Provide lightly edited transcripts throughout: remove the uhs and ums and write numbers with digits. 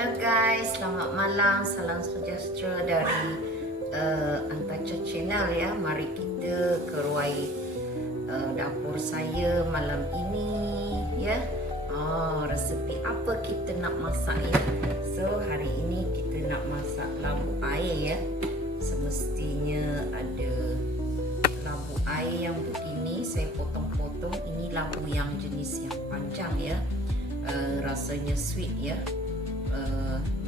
Hello guys, selamat malam, salam sejahtera dari Antaca Channel ya. Mari kita keruai dapur saya malam ini ya. Resepi apa kita nak masak ya. So hari ini kita nak masak labu air ya. Semestinya ada labu air yang begini, saya potong-potong. Ini labu yang jenis yang panjang ya. Rasanya sweet ya.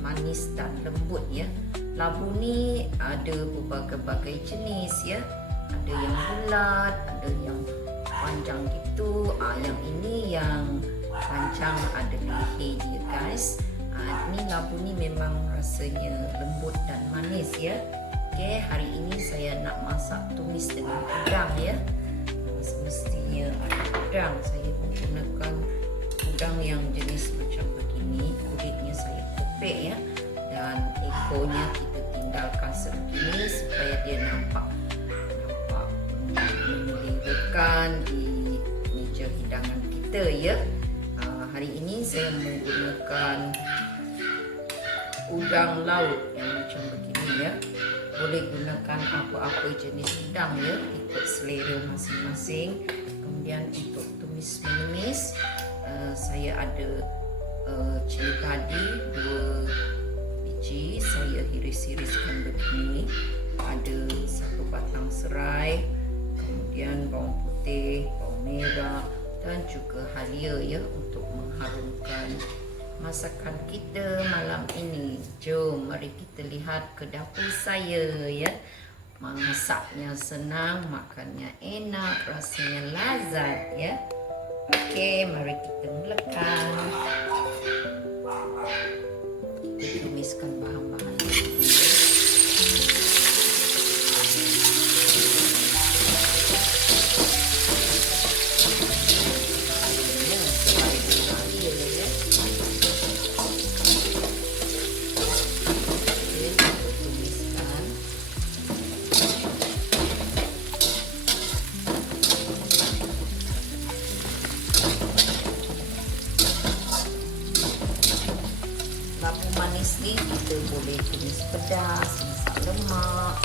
Manis dan lembut ya. Labu ni ada berbagai-bagai jenis ya. Ada yang bulat, ada yang panjang gitu. Yang ini yang panjang ada leher dia guys. Ini labu ni memang rasanya lembut dan manis ya. Okey, hari ini saya nak masak tumis dengan udang ya. Semestinya ada udang. Saya menggunakan udang yang jenis macam begini. Kulitnya saya kopek ya. Dan ekornya kita tinggalkan sebegini supaya dia nampak menyelirukan di meja hidangan kita ya. Hari ini saya menggunakan udang laut yang macam begini ya. Boleh gunakan apa-apa jenis udang ya, ikut selera masing-masing. Kemudian untuk tumis menumis, saya ada cili padi 2 biji, saya hiris-hiriskan begini. Ada 1 batang serai, kemudian bawang putih, bawang merah dan juga halia ya, untuk mengharumkan masakan kita malam ini. Jom mari kita lihat ke dapur saya ya. Masaknya senang, makannya enak, rasanya lazat ya. Okey, mari kita mulakan. Kita tumiskan bahan-bahan dulu. Labu manis ni kita boleh tumis pedas, masak lemak,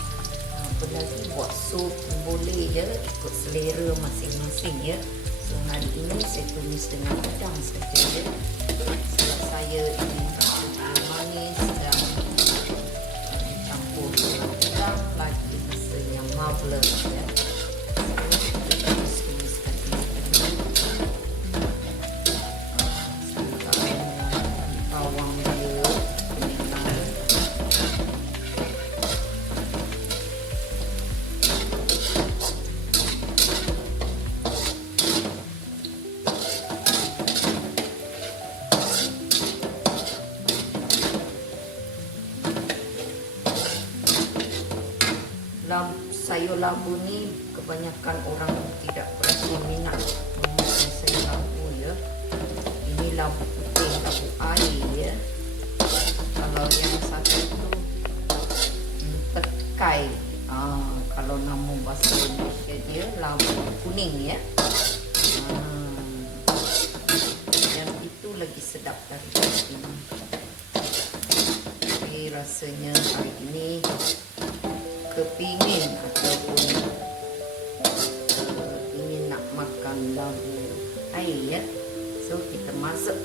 apa lagi, buat sup boleh ya, ikut selera masing-masing ya. So hari ini saya tumis dengan udang saja ya. Sebab saya ingin rasa dia manis dan campur dengan udang lagi rasanya marvelous ya. Sayur labu ni kebanyakan orang tidak berapa minat memakan sayur labu ya. Ini labu putih, labu air ya. Kalau yang satu tu tekai, kalau nama bahasa Indonesia dia labu kuning ya. Yang itu lagi sedap daripada ini. Tapi rasanya hari ini kepingin ataupun ingin nak makan labu air ya. So kita masak.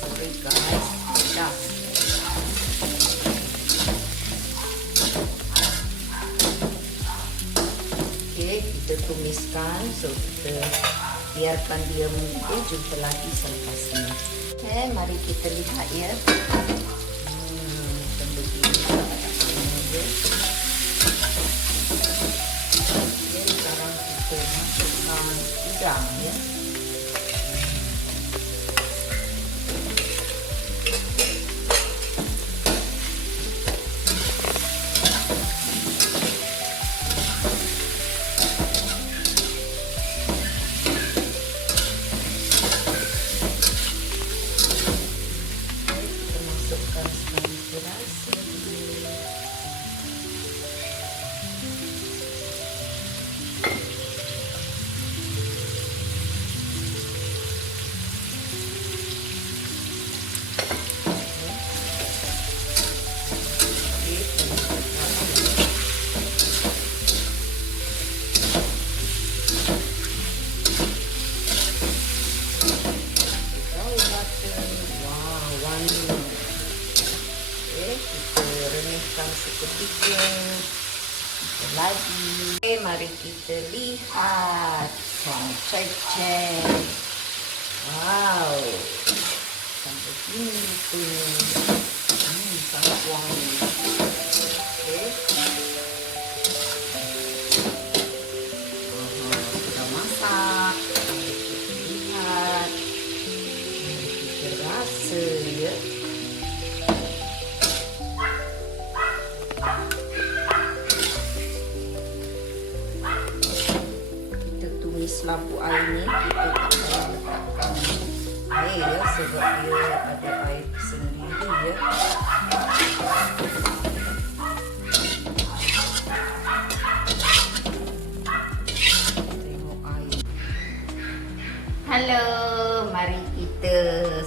Sorry guys, dah. Kita tumiskan, so kita biarkan dia mengikuti. Jumpa lagi selepasnya. Okay, mari kita lihat ya. Macam begini. Okay, sekarang kita masukkan udang ya. cek. Wow. Sampai sini tuh. Sangat wangi. Oke. Sudah masak. Lihat. Kita rasa ya. Kita tumis labu air ni. Kita tak payah letakkan air ya, sebab dia ada air sendiri ya. Tengok air. Halo, mari kita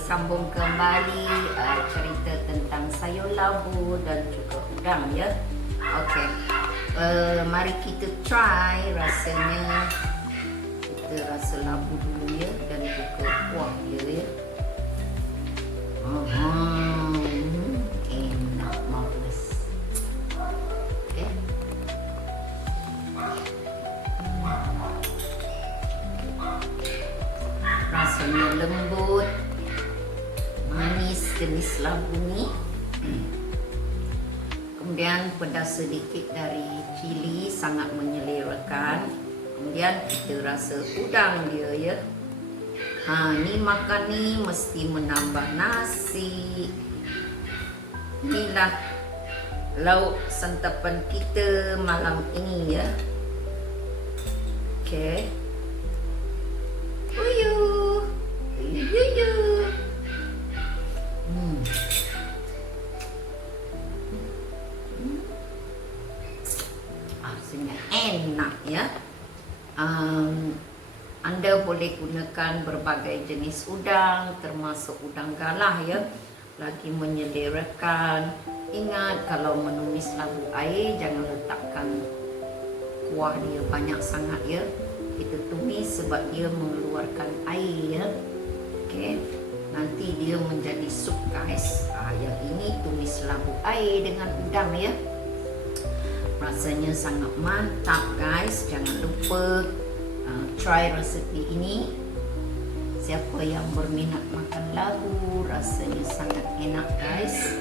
sambung kembali cerita tentang sayur labu dan juga udang ya. Okey. Mari kita try rasanya. Kita rasa labu dulu ya dan juga kuah dia ya. Enak, marvelous. Okay. Rasanya lembut, manis jenis labu ni. Kemudian pedas sedikit dari cili, sangat menyelerakan. Kemudian kita rasa udang dia ya. Ni makan ni mesti menambah nasi. Inilah lauk santapan kita malam ini ya. Okey. Uyuh. Uyuh. Rasanya enak ya. Anda boleh gunakan berbagai jenis udang, termasuk udang galah ya, lagi menyelerakan. Ingat, kalau menumis labu air jangan letakkan kuah dia banyak sangat ya. Kita tumis sebab dia mengeluarkan air ya. Okey, nanti dia menjadi sup guys. Yang ini tumis labu air dengan udang ya. Rasanya sangat mantap guys. Jangan lupa try resepi ini. Siapa yang berminat makan labu, rasanya sangat enak guys.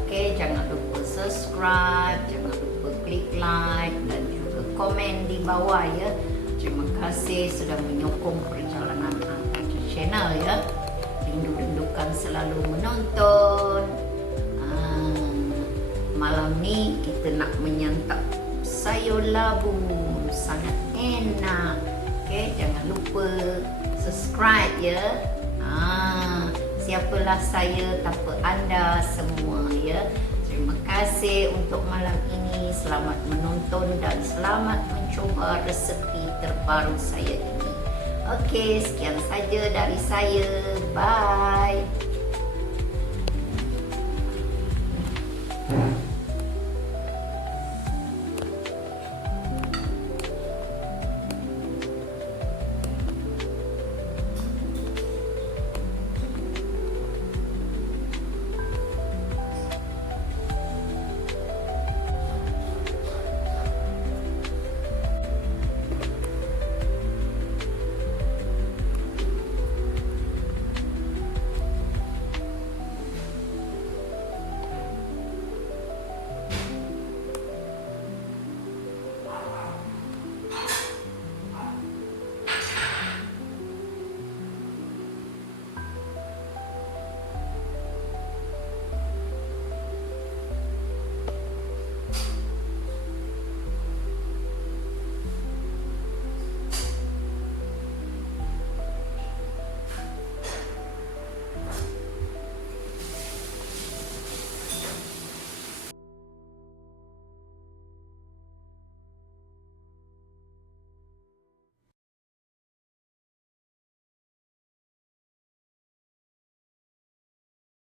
Okey, jangan lupa subscribe, jangan lupa klik like dan juga komen di bawah ya. Terima kasih sudah menyokong perjalanan Antaca Channel ya. Rindu-rindukan selalu menonton. Malam ni kita nak menyantap sayur labu, sangat enak. Okey, jangan lupa subscribe ya. Siapalah saya tanpa anda semua ya. Terima kasih untuk malam ini. Selamat menonton dan selamat mencuba resepi terbaru saya ini. Okey, sekian saja dari saya. Bye.